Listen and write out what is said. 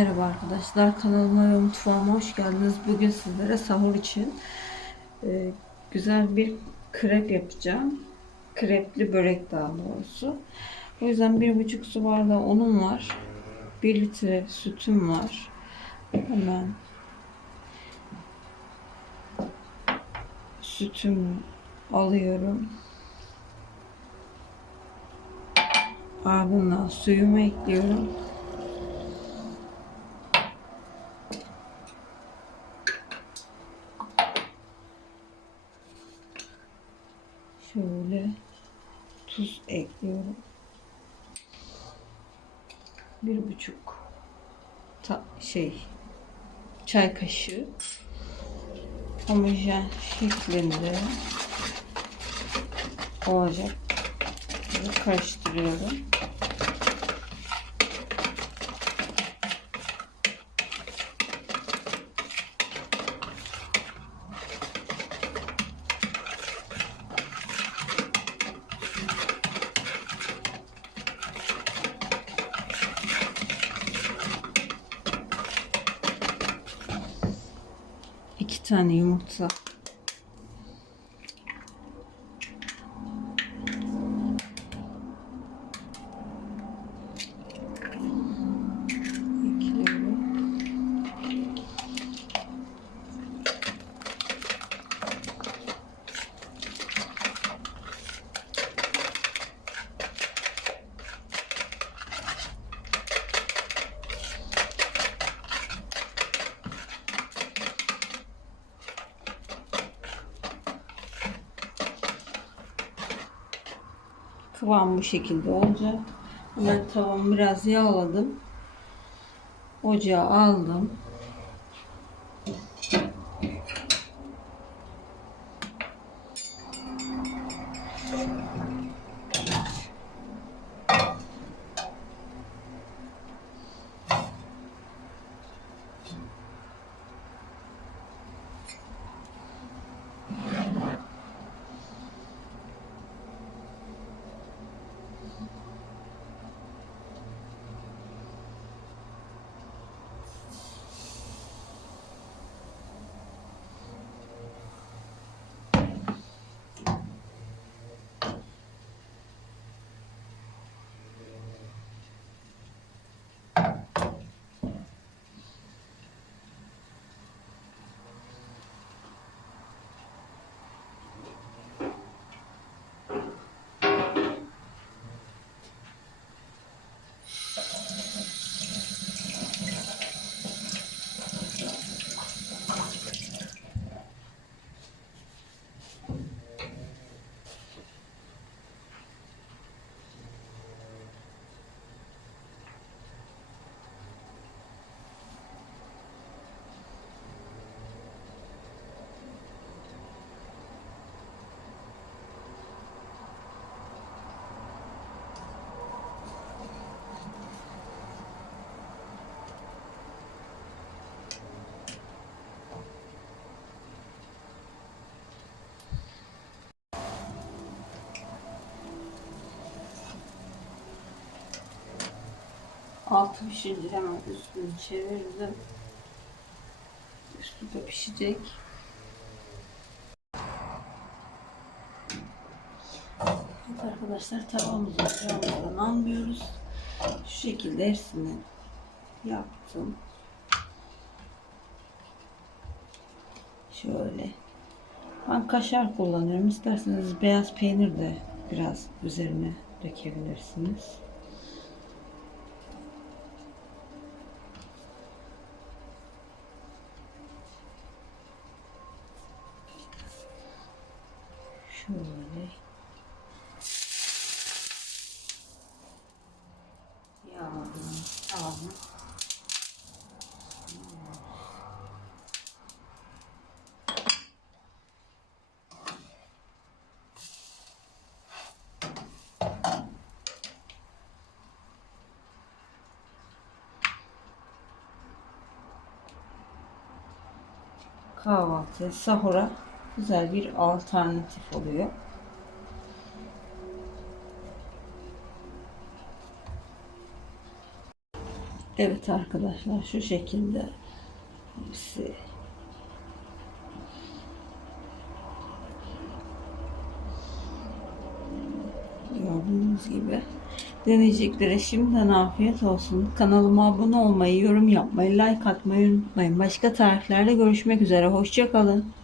Merhaba arkadaşlar kanalıma ve mutfağıma hoş geldiniz. Bugün sizlere sahur için e, güzel bir krep yapacağım. Krepli börek daha doğrusu. O yüzden bir buçuk su bardağı unum var. Bir litre sütüm var. Hemen sütümü alıyorum. Ardından suyumu ekliyorum. Şöyle tuz ekliyorum. Bir buçuk ta, şey çay kaşığı homojen şeklinde olacak. Karıştırıyorum. İki tane yumurta. Ekliyorum. Kıvam bu şekilde olacak. Hemen tavamı biraz yağladım. Ocağa aldım. Altı pişince hemen üstünü çevirdim. Üstü de pişecek. Evet arkadaşlar tavamızı ocağımızdan almıyoruz. Şu şekilde hepsini yaptım. Şöyle. Ben kaşar kullanıyorum. İsterseniz beyaz peynir de biraz üzerine dökebilirsiniz. Şöyle. Yağladım. Tamam. Kahvaltı, sahura güzel bir alternatif oluyor. Evet arkadaşlar şu şekilde hepsi gördüğünüz gibi deneyeceklere şimdiden afiyet olsun. Kanalıma abone olmayı, yorum yapmayı, like atmayı unutmayın. Başka tariflerde görüşmek üzere. Hoşçakalın.